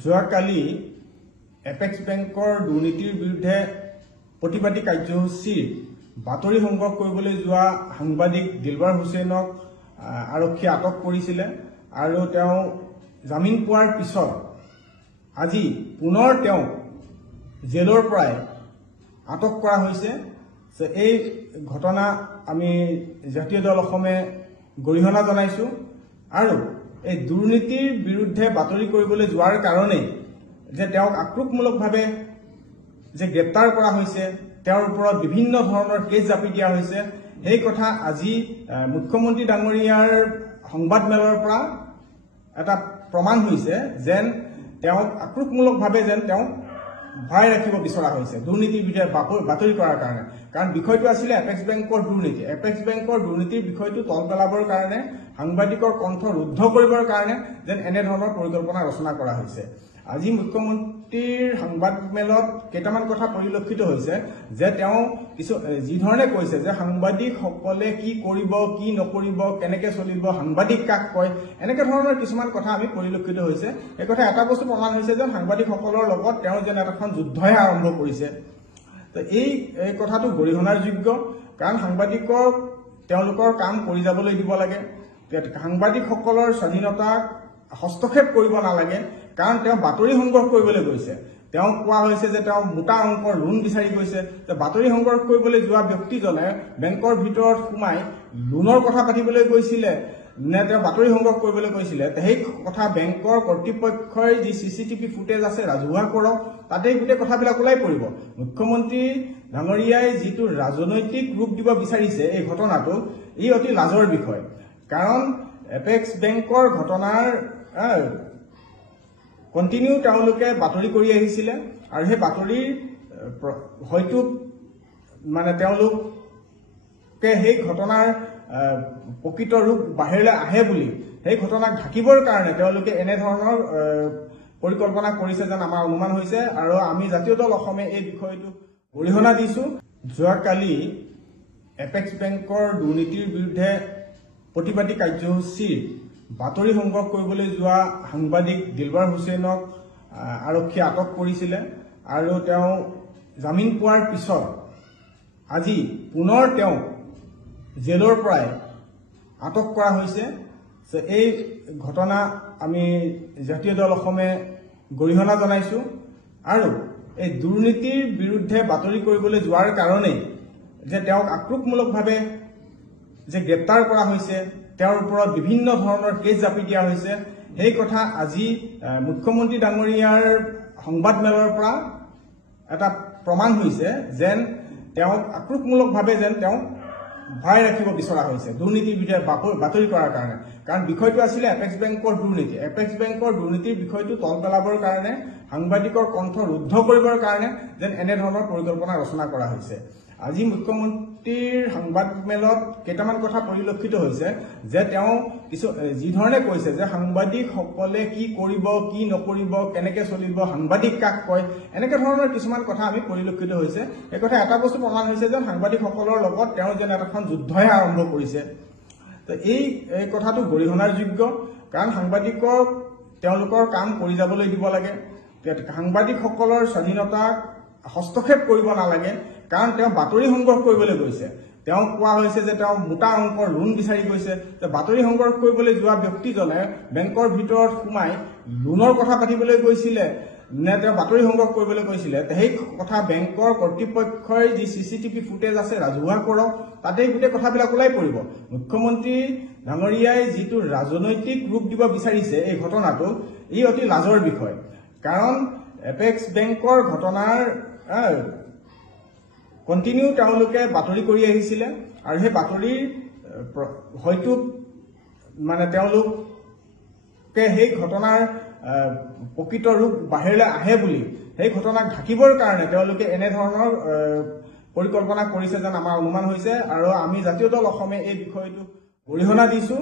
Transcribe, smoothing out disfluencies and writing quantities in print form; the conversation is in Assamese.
যোৱাকালি এপেক্স বেংকৰ দুৰ্নীতিৰ বিৰুদ্ধে প্ৰতিবাদী কাৰ্যসূচীৰ বাতৰি সংগ্ৰহ কৰিবলৈ যোৱা সাংবাদিক দিলবাৰ হুছেইনক আৰক্ষীয়ে আটক কৰিছিলে আৰু তেওঁ জামিন পোৱাৰ পিছত আজি পুনৰ তেওঁ জেলৰ পৰাই আটক কৰা হৈছে। এই ঘটনা আমি জাতীয় দল অসমে গৰিহণা জনাইছো আৰু এই দুৰ্নীতিৰ বিৰুদ্ধে বাতৰি কৰিবলৈ যোৱাৰ কাৰণে যে তেওঁক আক্ৰোশমূলকভাৱে যে গ্ৰেপ্তাৰ কৰা হৈছে, তেওঁৰ ওপৰত বিভিন্ন ধৰণৰ কেছ জাপি দিয়া হৈছে, সেই কথা আজি মুখ্যমন্ত্ৰী ডাঙৰীয়াৰ সংবাদমেলৰ পৰা এটা প্ৰমাণ হৈছে যেন তেওঁক আক্ৰোশমূলকভাৱে যেন তেওঁ ভৰাই ৰাখিব বিচৰা হৈছে দুৰ্নীতিৰ বিৰুদ্ধে বাতৰি কৰাৰ কাৰণে। কাৰণ বিষয়টো আছিলে এপেক্স বেংকৰ দুৰ্নীতি। এপেক্স বেংকৰ দুৰ্নীতিৰ বিষয়টো তল পেলাবৰ কাৰণে, সাংবাদিকৰ কণ্ঠ ৰুদ্ধ কৰিবৰ কাৰণে যেন এনেধৰণৰ পৰিকল্পনা ৰচনা কৰা হৈছে। আজি মুখ্যমন্ত্ৰীৰ সংবাদমেলত কেইটামান কথা পৰিলক্ষিত হৈছে যে তেওঁ যি ধৰণে কৈছে যে সাংবাদিকসকলে কি কৰিব, কি নকৰিব, কেনেকে চলিব, সাংবাদিক কাক কয়, এনেকে ধৰণৰ কিছুমান কথা আমি পৰিলক্ষিত হৈছে। এই কথা এটা বস্তু প্ৰমাণ হৈছে যে সাংবাদিকসকলৰ লগত তেওঁ যেন এখন যুদ্ধহে আৰম্ভ কৰিছে। তো এই কথাটো গৰিহণাৰ যোগ্য, কাৰণ সাংবাদিকক তেওঁলোকৰ কাম কৰি যাবলৈ দিব লাগে। সাংবাদিকসকলৰ স্বাধীনতাক হস্তক্ষেপ কৰিব নালাগে, কাৰণ তেওঁ বাতৰি সংগ্ৰহ কৰিবলৈ গৈছে। তেওঁ কোৱা হৈছে যে তেওঁ মোটা অংকৰ লোন বিচাৰি গৈছে। বাতৰি সংগ্ৰহ কৰিবলৈ যোৱা ব্যক্তিজনে বেংকৰ ভিতৰত সোমাই লোনৰ কথা পাতিবলৈ গৈছিলে নে তেওঁ বাতৰি সংগ্ৰহ কৰিবলৈ গৈছিলে, সেই কথা বেংকৰ কৰ্তৃপক্ষই যি CCTV ফুটেজ আছে ৰাজহুৱা কৰক, তাতেই গোটেই কথাবিলাক ওলাই পৰিব। মুখ্যমন্ত্ৰী ডাঙৰীয়াই যিটো ৰাজনৈতিক ৰূপ দিব বিচাৰিছে এই ঘটনাটো, ই অতি লাজৰ বিষয়। কাৰণ এপেক্স বেংকৰ ঘটনাৰ কণ্টিনিউ তেওঁলোকে বাতৰি কৰি আহিছিলে আৰু সেই বাতৰিৰ হয়তো তেওঁলোকে সেই ঘটনাৰ প্ৰকৃত ৰূপ বাহিৰলৈ আহে বুলি সেই ঘটনাক ঢাকিবৰ কাৰণে তেওঁলোকে এনেধৰণৰ পৰিকল্পনা কৰিছে যেন আমাৰ অনুমান হৈছে আৰু আমি জাতীয় দল অসমে এই বিষয়টো গৰিহণা দিছো। যোৱাকালি এপেক্স বেংকৰ দুৰ্নীতিৰ বিৰুদ্ধে প্ৰতিবাদী কাৰ্যসূচীৰ বাতৰি সংগ্ৰহ কৰিবলৈ যোৱা সাংবাদিক দিলবাৰ হুছেইনক আৰক্ষীয়ে আটক কৰিছিলে আৰু তেওঁ জামিন পোৱাৰ পিছত আজি পুনৰ তেওঁ জেলৰ পৰাই আটক কৰা হৈছে। এই ঘটনা আমি জাতীয় দল অসমে গৰিহণা জনাইছো আৰু এই দুৰ্নীতিৰ বিৰুদ্ধে বাতৰি কৰিবলৈ যোৱাৰ কাৰণে যে তেওঁক আক্ৰোশমূলকভাৱে যে গ্ৰেপ্তাৰ কৰা হৈছে, তেওঁৰ ওপৰত বিভিন্ন ধৰণৰ কেছ জাপি দিয়া হৈছে, সেই কথা আজি মুখ্যমন্ত্ৰী ডাঙৰীয়াৰ সংবাদমেলৰ পৰা এটা প্ৰমাণ হৈছে যেন তেওঁক আক্ৰোশমূলকভাৱে যেন তেওঁ ভৰাই ৰাখিব বিচৰা হৈছে দুৰ্নীতিৰ বিৰুদ্ধে বাতৰি কৰাৰ কাৰণে। কাৰণ বিষয়টো আছিলে এপেক্স বেংকৰ দুৰ্নীতি। এপেক্স বেংকৰ দুৰ্নীতিৰ বিষয়টো তল পেলাবৰ কাৰণে, সাংবাদিকৰ কণ্ঠ ৰুদ্ধ কৰিবৰ কাৰণে যেন এনেধৰণৰ পৰিকল্পনা ৰচনা কৰা হৈছে। আজি মুখ্যমন্ত্ৰীৰ সংবাদমেলত কেইটামান কথা পৰিলক্ষিত হৈছে যে তেওঁ যি ধৰণে কৈছে যে সাংবাদিকসকলে কি কৰিব, কি নকৰিব, কেনেকে চলিব, সাংবাদিক কাক কয়, এনেকে ধৰণৰ কিছুমান কথা আমি পৰিলক্ষিত হৈছে। এই কথা এটা বস্তু প্ৰমাণ হৈছে যে সাংবাদিকসকলৰ লগত তেওঁ যেন এখন যুদ্ধহে আৰম্ভ কৰিছে। তো এই কথাটো গৰিহণাৰ যোগ্য, কাৰণ সাংবাদিকক তেওঁলোকৰ কাম কৰি যাবলৈ দিব লাগে। সাংবাদিকসকলৰ স্বাধীনতাক হস্তক্ষেপ কৰিব নালাগে, কাৰণ তেওঁ বাতৰি সংগ্ৰহ কৰিবলৈ গৈছে। তেওঁ কোৱা হৈছে যে তেওঁ মোটা অংকৰ লোন বিচাৰি গৈছে। বাতৰি সংগ্ৰহ কৰিবলৈ যোৱা ব্যক্তিজনে বেংকৰ ভিতৰত সোমাই লোনৰ কথা পাতিবলৈ গৈছিলে নে তেওঁ বাতৰি সংগ্ৰহ কৰিবলৈ গৈছিলে, সেই কথা বেংকৰ কৰ্তৃপক্ষই যি CCTV ফুটেজ আছে ৰাজহুৱা কৰক, তাতেই গোটেই কথাবিলাক ওলাই পৰিব। মুখ্যমন্ত্ৰী ডাঙৰীয়াই যিটো ৰাজনৈতিক ৰূপ দিব বিচাৰিছে এই ঘটনাটো, ই অতি লাজৰ বিষয়। কাৰণ এপেক্স বেংকৰ ঘটনাৰ কণ্টিনিউ তেওঁলোকে বাতৰি কৰি আহিছিলে আৰু সেই বাতৰিৰ হয়তো তেওঁলোকে সেই ঘটনাৰ প্ৰকৃত ৰূপ বাহিৰলৈ আহে বুলি সেই ঘটনাক ঢাকিবৰ কাৰণে তেওঁলোকে এনেধৰণৰ পৰিকল্পনা কৰিছে যেন আমাৰ অনুমান হৈছে আৰু আমি জাতীয় দল অসমে এই বিষয়টো গৰিহণা দিছো।